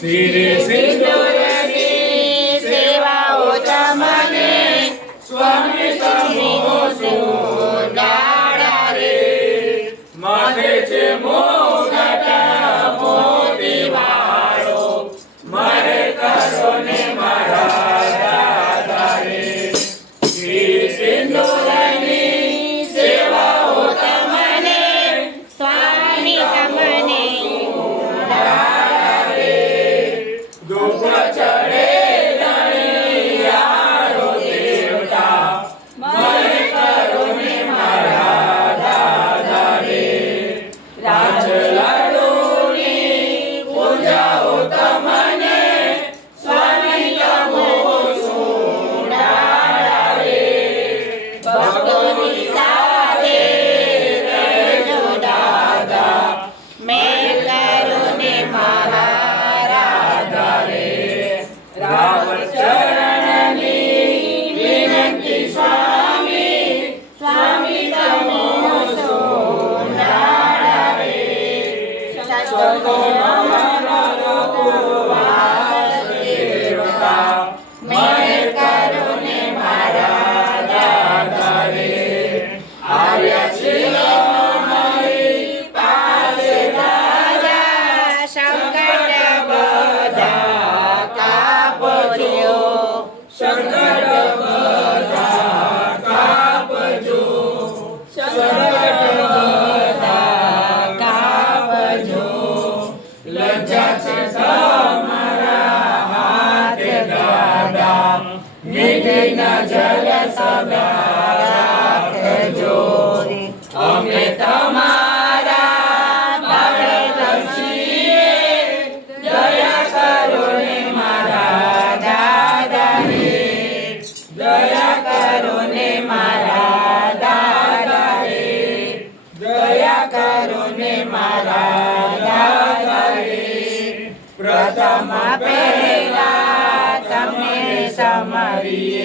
શિરે સિંદૂરની સેવાઓ તમને સ્વામી તમો राज्याचे समर हात दादा मिटिन તમે પહેલા તમે સમરી